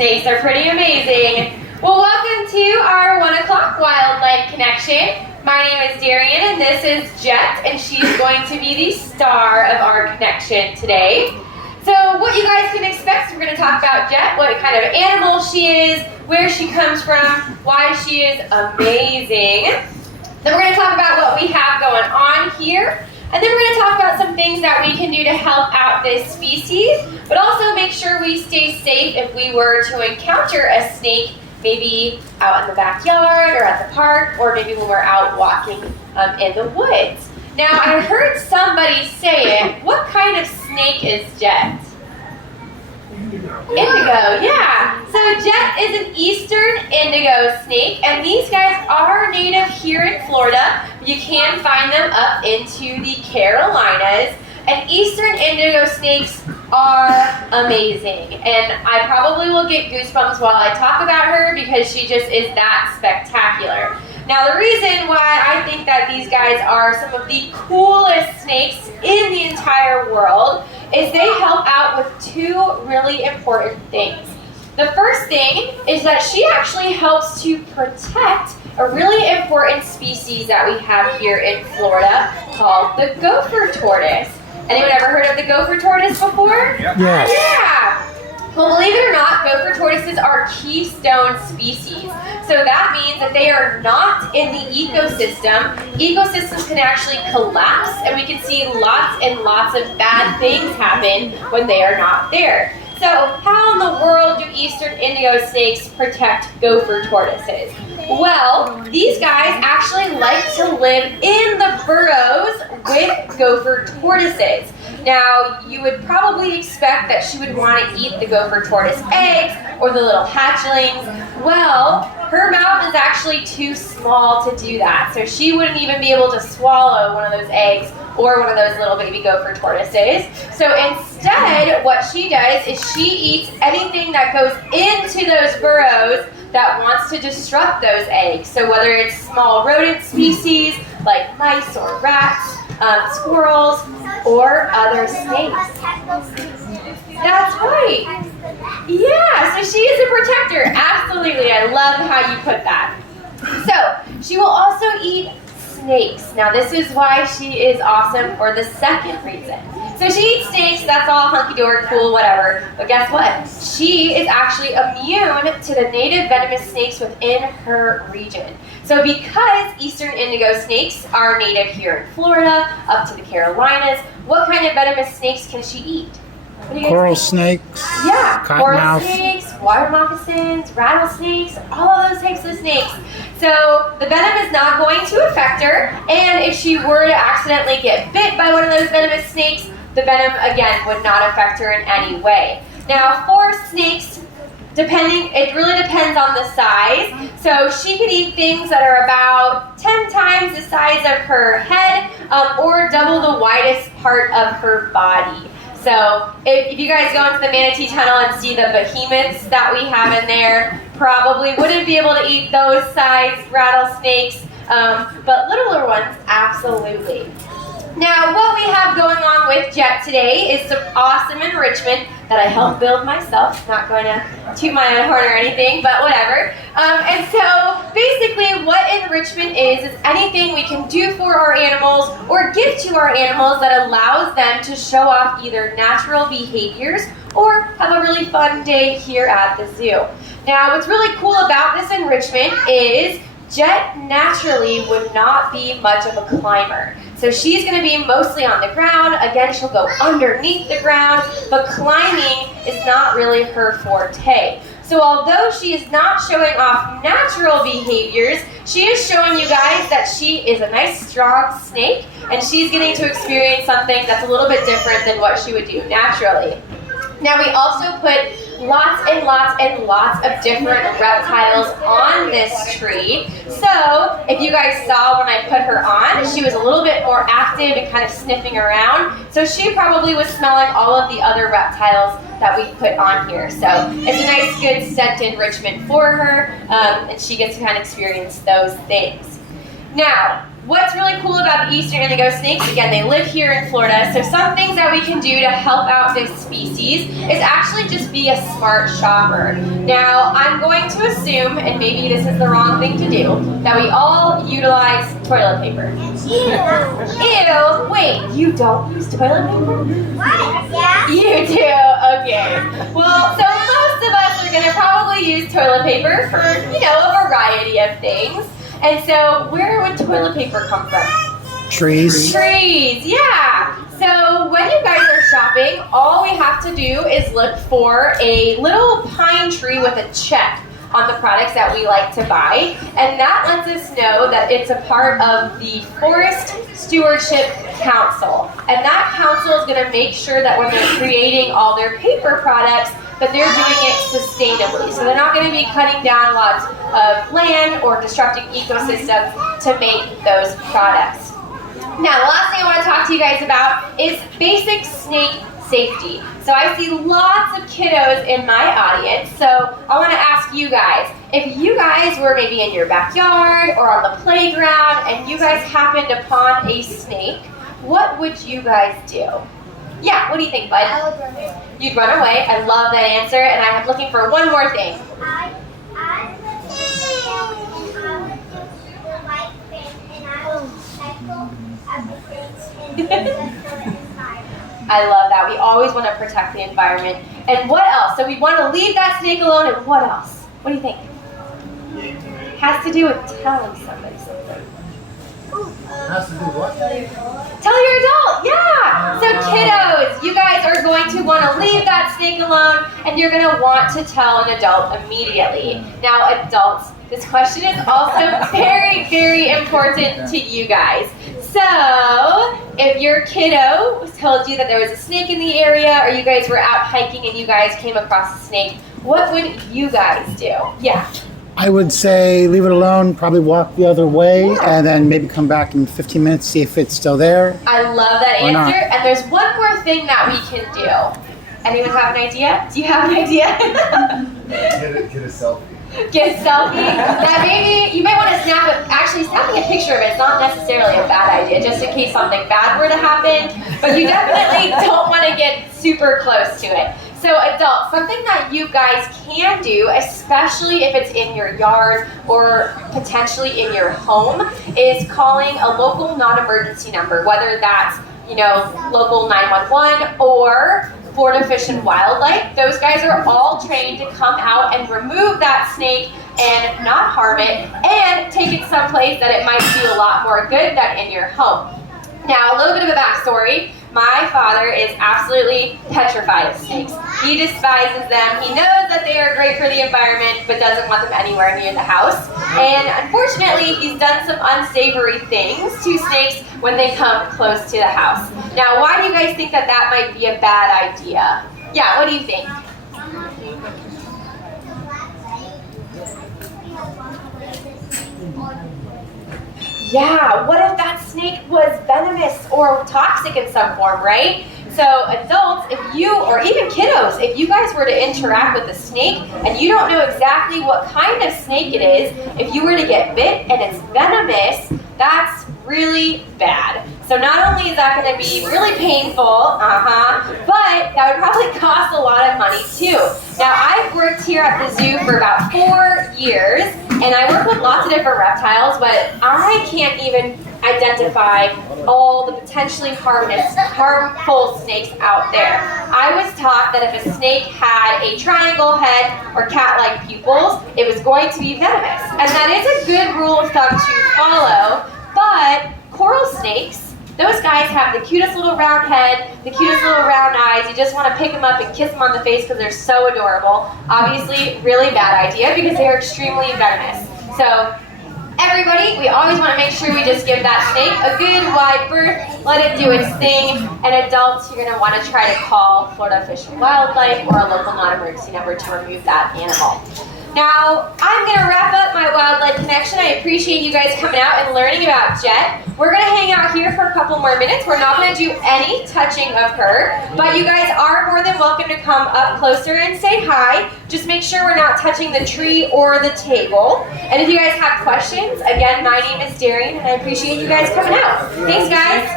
Snakes are pretty amazing. Well, welcome to our 1 o'clock Wildlife Connection. My name is Darian and this is Jet, and she's going to be the star of our connection today. So what you guys can expect, we're going to talk about Jet, what kind of animal she is, where she comes from, why she is amazing. Then we're going to talk about what we have going on here. And then we're going to talk about some things that we can do to help out this species, but also make sure we stay safe if we were to encounter a snake, maybe out in the backyard or at the park, or maybe when we're out walking in the woods. Now, I heard somebody say it. What kind of snake is Jet? Indigo, yeah. So Jet is an eastern indigo snake, and these guys are native here in Florida. You can find them up into the Carolinas. And eastern indigo snakes are amazing. And I probably will get goosebumps while I talk about her because she just is that spectacular. Now, the reason why I think that these guys are some of the coolest snakes in the entire world is they help out with two really important things. The first thing is that she actually helps to protect a really important species that we have here in Florida called the gopher tortoise. Anyone ever heard of the gopher tortoise before? Yes. Yeah. Well, believe it or not, gopher tortoises are keystone species. So that means that they are not in the ecosystem. Ecosystems can actually collapse, and we can see lots and lots of bad things happen when they are not there. So how in the world do eastern indigo snakes protect gopher tortoises? Well, these guys actually like to live in the burrows with gopher tortoises. Now, you would probably expect that she would want to eat the gopher tortoise eggs or the little hatchlings. Well, her mouth is actually too small to do that, so she wouldn't even be able to swallow one of those eggs or one of those little baby gopher tortoises. So instead, what she does is she eats anything that goes into those burrows that wants to disrupt those eggs. So whether it's small rodent species like mice or rats, squirrels, or other snakes. That's right. Yeah, so she is a protector. Absolutely. I love how you put that. So she will also eat snakes. Now this is why she is awesome for the second reason. So she eats snakes, that's all hunky-dory, cool, whatever. But guess what? She is actually immune to the native venomous snakes within her region. So because eastern indigo snakes are native here in Florida, up to the Carolinas, what kind of venomous snakes can she eat? Coral snakes. Yeah, coral cottonmouth snakes, water moccasins, rattlesnakes, all of those types of snakes. So the venom is not going to affect her, and if she were to accidentally get bit by one of those venomous snakes, the venom, again, would not affect her in any way. Now, for snakes, it really depends on the size. So she could eat things that are about 10 times the size of her head, or double the widest part of her body. So if you guys go into the manatee tunnel and see the behemoths that we have in there, probably wouldn't be able to eat those size rattlesnakes, but littler ones, absolutely. Now, what we have going on with Jet today is some awesome enrichment that I helped build myself. Not going to toot my own horn or anything, but whatever. And so, basically, what enrichment is anything we can do for our animals or give to our animals that allows them to show off either natural behaviors or have a really fun day here at the zoo. Now, what's really cool about this enrichment is Jet naturally would not be much of a climber. So she's going to be mostly on the ground. Again, she'll go underneath the ground, but climbing is not really her forte. So although she is not showing off natural behaviors, she is showing you guys that she is a nice, strong snake, and she's getting to experience something that's a little bit different than what she would do naturally. Now, we also put lots and lots and lots of different reptiles on this tree. So if you guys saw when I put her on, she was a little bit more active and kind of sniffing around. So she probably was smelling all of the other reptiles that we put on here. So it's a nice, good scent enrichment for her, and she gets to kind of experience those things. Now, What's really cool about the eastern indigo snakes, again, they live here in Florida, so some things that we can do to help out this species is actually just be a smart shopper. Now, I'm going to assume, and maybe this is the wrong thing to do, that we all utilize toilet paper. Ew! Wait, you don't use toilet paper? What? Yeah. You do? Okay. Well, so most of us are going to probably use toilet paper for, a variety of things. And so, where would toilet paper come from? Trees. Trees, yeah. So when you guys are shopping, all we have to do is look for a little pine tree with a check on the products that we like to buy. And that lets us know that it's a part of the Forest Stewardship Council. And that council is going to make sure that when they're creating all their paper products, that they're doing it sustainably. So they're not going to be cutting down lots of land or disrupting ecosystems to make those products. Now, the last thing I want to talk to you guys about is basic snake safety. So I see lots of kiddos in my audience, so I want to ask you guys, if you guys were maybe in your backyard or on the playground and you guys happened upon a snake, what would you guys do? Yeah, what do you think, bud? I would run away. You'd run away. I love that answer, and I'm looking for one more thing. I would just the white thing and I would cycle at the things and the inside. I love that. We always want to protect the environment. And what else? So we want to leave that snake alone, and what else? What do you think? Has to do with telling somebody something. Has to do what? Tell your adult, yeah. So kiddos, you guys are going to want to leave that snake alone, and you're going to want to tell an adult immediately. Now, adults, this question is also very, very important to you guys. So, if your kiddo told you that there was a snake in the area, or you guys were out hiking and you guys came across a snake, what would you guys do? Yeah. I would say leave it alone, probably walk the other way, and then maybe come back in 15 minutes, see if it's still there. I love that Or not. answer. And there's one more thing that we can do. Anyone have an idea? Do you have an idea? Get a selfie. Get a selfie? Yeah, maybe you might want to snap it. Actually, snapping a picture of it is not necessarily a bad idea, just in case something bad were to happen. But you definitely don't want to get super close to it. So adults, something that you guys can do, especially if it's in your yard or potentially in your home, is calling a local non-emergency number, whether that's, local 911 or Florida Fish and Wildlife. Those guys are all trained to come out and remove that snake and not harm it and take it someplace that it might do a lot more good than in your home. Now, a little bit of a backstory. My father is absolutely petrified of snakes. He despises them. He knows that they are great for the environment, but doesn't want them anywhere near the house. And unfortunately, he's done some unsavory things to snakes when they come close to the house. Now, why do you guys think that that might be a bad idea? Yeah, what do you think? Yeah, what if that snake was venomous or toxic in some form, right? So adults, if you, or even kiddos, if you guys were to interact with a snake and you don't know exactly what kind of snake it is, if you were to get bit and it's venomous, that's really bad. So not only is that going to be really painful, but that would probably cost a lot of money too. Now, I've worked here at the zoo for about 4 years, and I work with lots of different reptiles, but I can't even identify all the potentially harmful snakes out there. I was taught that if a snake had a triangle head or cat-like pupils, it was going to be venomous. And that is a good rule of thumb to follow, but coral snakes, those guys have the cutest little round head, the cutest little round eyes. You just want to pick them up and kiss them on the face because they're so adorable. Obviously, really bad idea because they are extremely venomous. So, everybody, we always want to make sure we just give that snake a good wide berth, let it do its thing, and adults, you're going to want to try to call Florida Fish and Wildlife or a local non-emergency number to remove that animal. Now, I'm going to wrap up my Wildlife Connection. I appreciate you guys coming out and learning about Jet. We're going to hang out here for a couple more minutes. We're not going to do any touching of her, but you guys are more than welcome to come up closer and say hi. Just make sure we're not touching the tree or the table. And if you guys have questions, again, my name is Darian, and I appreciate you guys coming out. Thanks, guys.